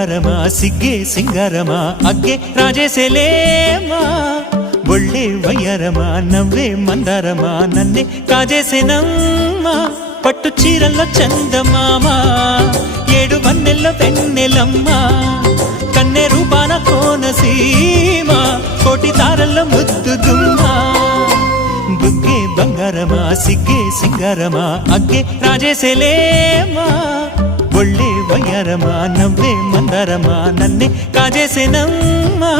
బంగారమా సిగ్గే సింగారమా అగ్గే రాజేసేలేమా ఒళ్ళే వయ్యారమా నవ్వే మందారమా నన్నే కాజేసేనమ్మా పట్టు చీరల్లో చందమామా ఏడు వన్నెల్లో వెన్నెలమ్మా కన్నె రూపాన కోనసీమ కోటి తారల్లో ముద్దుదుమ్మా బుగ్గే బంగారమా సిగ్గే సింగారమా అగ్గే రాజేసేలేమా ఒళ్ళే వయ్యారమా నవ్వే మందారమా నన్నే కాజేసేనమ్మా